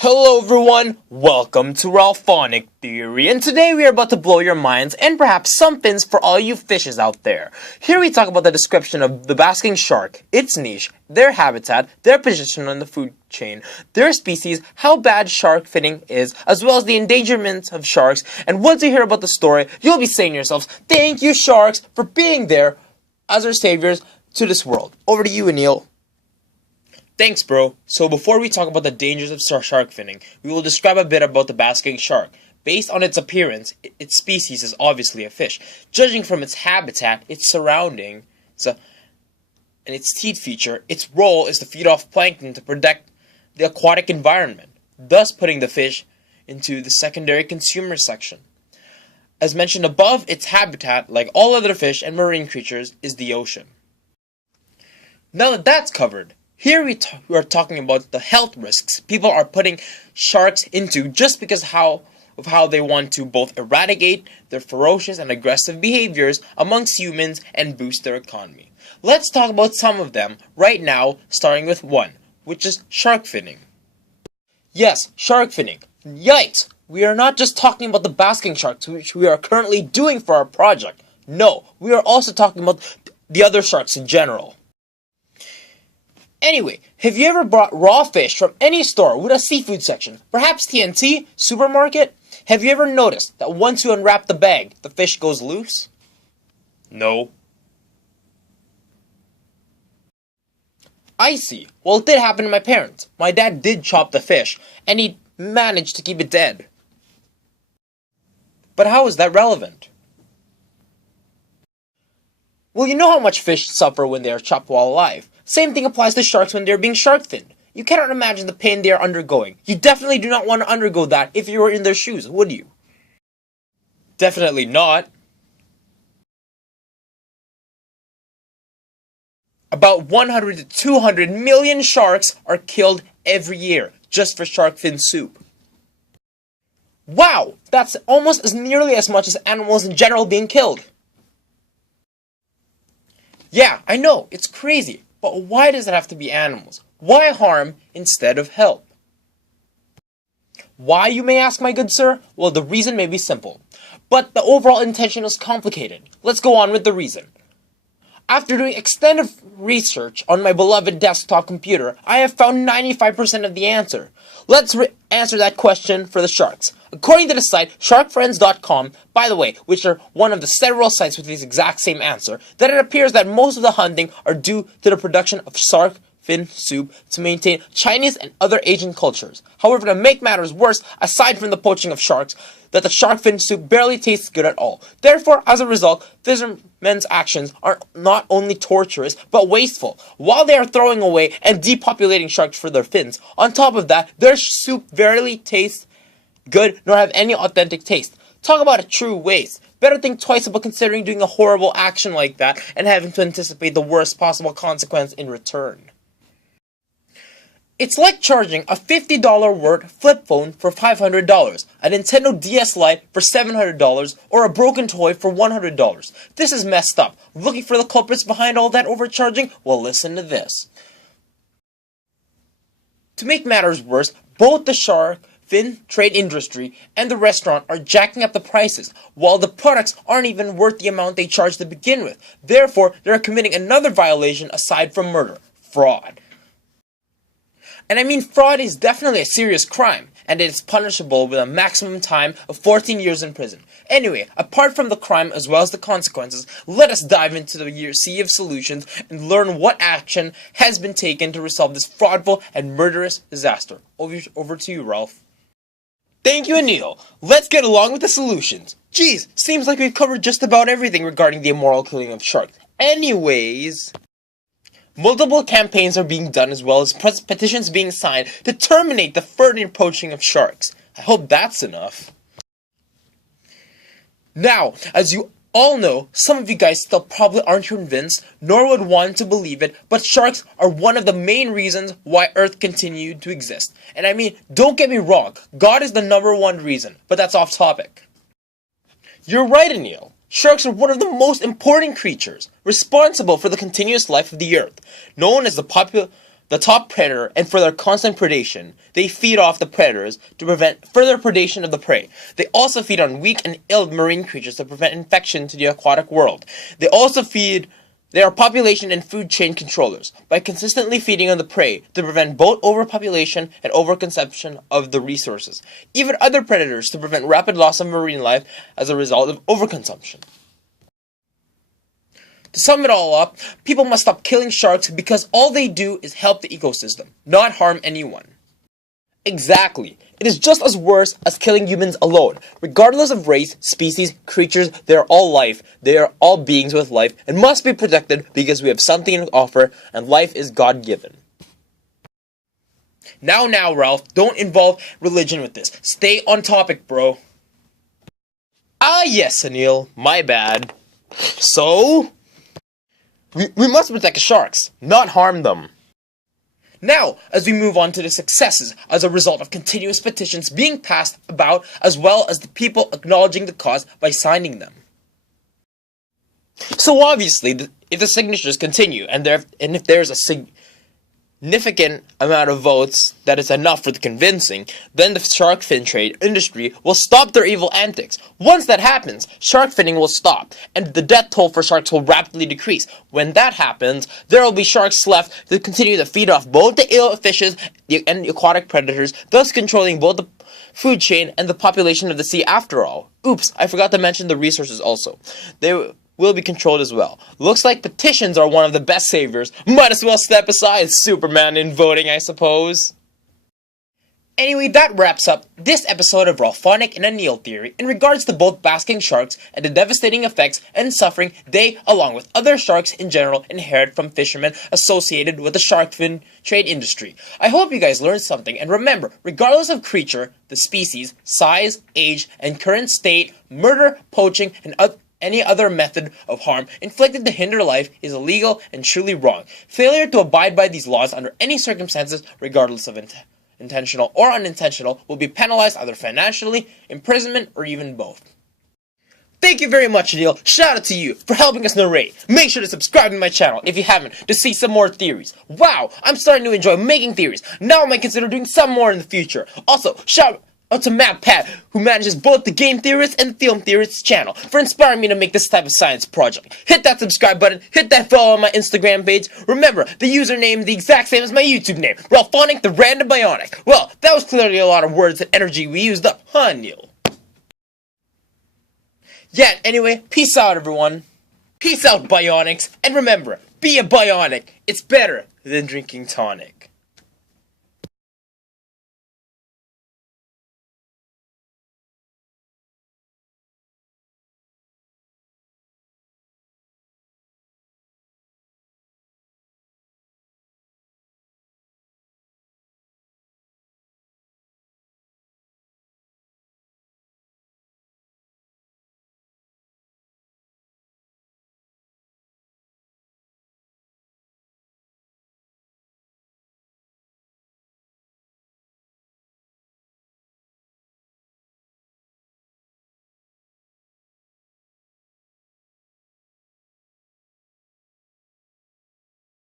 Hello everyone, welcome to Ralphonic Theory, and today we are about to blow your minds and perhaps some fins for all you fishes out there. Here we talk about the description of the basking shark, its niche, their habitat, their position on the food chain, their species, how bad shark finning is, as well as the endangerment of sharks, and once you hear about the story, you'll be saying to yourselves, thank you sharks for being there as our saviors to this world. Over to you, Aniel. Thanks, bro. So before we talk about the dangers of shark finning, we will describe a bit about the basking shark. Based on its appearance, its species is obviously a fish. Judging from its habitat, its surroundings, and its teeth feature, its role is to feed off plankton to protect the aquatic environment, thus putting the fish into the secondary consumer section. As mentioned above, its habitat, like all other fish and marine creatures, is the ocean. Now that that's covered, here we are talking about the health risks people are putting sharks into just because of how they want to both eradicate their ferocious and aggressive behaviors amongst humans and boost their economy. Let's talk about some of them right now, starting with one, which is shark finning. Yes, shark finning. Yikes! We are not just talking about the basking sharks, which we are currently doing for our project. No, we are also talking about the other sharks in general. Anyway, have you ever bought raw fish from any store with a seafood section, perhaps TNT, supermarket? Have you ever noticed that once you unwrap the bag, the fish goes loose? No. I see. Well, it did happen to my parents. My dad did chop the fish, and he managed to keep it dead. But how is that relevant? Well, you know how much fish suffer when they are chopped while alive. Same thing applies to sharks when they're being shark finned. You cannot imagine the pain they are undergoing. You definitely do not want to undergo that if you were in their shoes, would you? Definitely not. About 100 to 200 million sharks are killed every year just for shark fin soup. Wow! That's almost as nearly as much as animals in general being killed. Yeah, I know, it's crazy. But why does it have to be animals? Why harm instead of help? Why, you may ask, my good sir? Well, the reason may be simple, but the overall intention is complicated. Let's go on with the reason. After doing extensive research on my beloved desktop computer, I have found 95% of the answer. Let's answer that question for the sharks. According to the site sharkfriends.com, by the way, which are one of the several sites with this exact same answer, that it appears that most of the hunting are due to the production of shark fin soup to maintain Chinese and other Asian cultures. However, to make matters worse, aside from the poaching of sharks, that the shark fin soup barely tastes good at all. Therefore, as a result, fishermen's actions are not only torturous, but wasteful. While they are throwing away and depopulating sharks for their fins, on top of that, their soup barely tastes good nor have any authentic taste. Talk about a true waste. Better think twice about considering doing a horrible action like that and having to anticipate the worst possible consequence in return. It's like charging a $50 Word flip phone for $500, a Nintendo DS Lite for $700, or a broken toy for $100. This is messed up. Looking for the culprits behind all that overcharging? Well, listen to this. To make matters worse, both the shark fin trade industry and the restaurant are jacking up the prices, while the products aren't even worth the amount they charge to begin with. Therefore, they're committing another violation aside from murder: fraud. And I mean, fraud is definitely a serious crime, and it is punishable with a maximum time of 14 years in prison. Anyway, apart from the crime as well as the consequences, let us dive into the sea of solutions and learn what action has been taken to resolve this fraudful and murderous disaster. Over to you, Ralph. Thank you, Aniel. Let's get along with the solutions. Geez, seems like we've covered just about everything regarding the immoral killing of sharks. Anyways, multiple campaigns are being done as well as petitions being signed to terminate the further poaching of sharks. I hope that's enough. Now, as you all know, some of you guys still probably aren't convinced, nor would want to believe it, but sharks are one of the main reasons why Earth continued to exist. And I mean, don't get me wrong, God is the #1 reason, but that's off topic. You're right, Aniel. Sharks are one of the most important creatures, responsible for the continuous life of the Earth. Known as the the top predator, and for their constant predation. They feed off the predators to prevent further predation of the prey. They also feed on weak and ill marine creatures to prevent infection to the aquatic world. They are population and food chain controllers by consistently feeding on the prey to prevent both overpopulation and overconsumption of the resources. Even other predators to prevent rapid loss of marine life as a result of overconsumption. To sum it all up, people must stop killing sharks because all they do is help the ecosystem, not harm anyone. Exactly. It is just as worse as killing humans alone. Regardless of race, species, creatures, they are all life. They are all beings with life and must be protected because we have something to offer and life is God-given. Now, Ralph, don't involve religion with this. Stay on topic, bro. Ah, yes, Aniel. My bad. So? We must protect the sharks, not harm them. Now, as we move on to the successes as a result of continuous petitions being passed about, as well as the people acknowledging the cause by signing them. So obviously, if the signatures continue, and if there's a significant amount of votes that is enough for the convincing, then the shark fin trade industry will stop their evil antics. Once that happens, shark finning will stop, and the death toll for sharks will rapidly decrease. When that happens, there will be sharks left to continue to feed off both the ill fishes and the aquatic predators, thus controlling both the food chain and the population of the sea after all. Oops, I forgot to mention the resources also. They will be controlled as well. Looks like petitions are one of the best saviors. Might as well step aside, Superman, in voting, I suppose. Anyway, that wraps up this episode of Ralphonic and Aniel Theory in regards to both basking sharks and the devastating effects and suffering they, along with other sharks in general, inherit from fishermen associated with the shark fin trade industry. I hope you guys learned something, and remember, regardless of creature, the species, size, age, and current state, murder, poaching, and any other method of harm inflicted to hinder life is illegal and truly wrong. Failure to abide by these laws under any circumstances, regardless of intentional or unintentional, will be penalized either financially, imprisonment, or even both. Thank you very much, Neil. Shout out to you for helping us narrate. Make sure to subscribe to my channel if you haven't to see some more theories. Wow, I'm starting to enjoy making theories. Now I might consider doing some more in the future. Also, shout out to Matt Pat, who manages both the Game Theorists and the Film Theorists channel, for inspiring me to make this type of science project. Hit that subscribe button, hit that follow on my Instagram page. Remember, the username is the exact same as my YouTube name, Ralphonic the Random Bionic. Well, that was clearly a lot of words and energy we used up, huh, Neil? Yeah, anyway, peace out, everyone. Peace out, Bionics, and remember, be a Bionic. It's better than drinking tonic.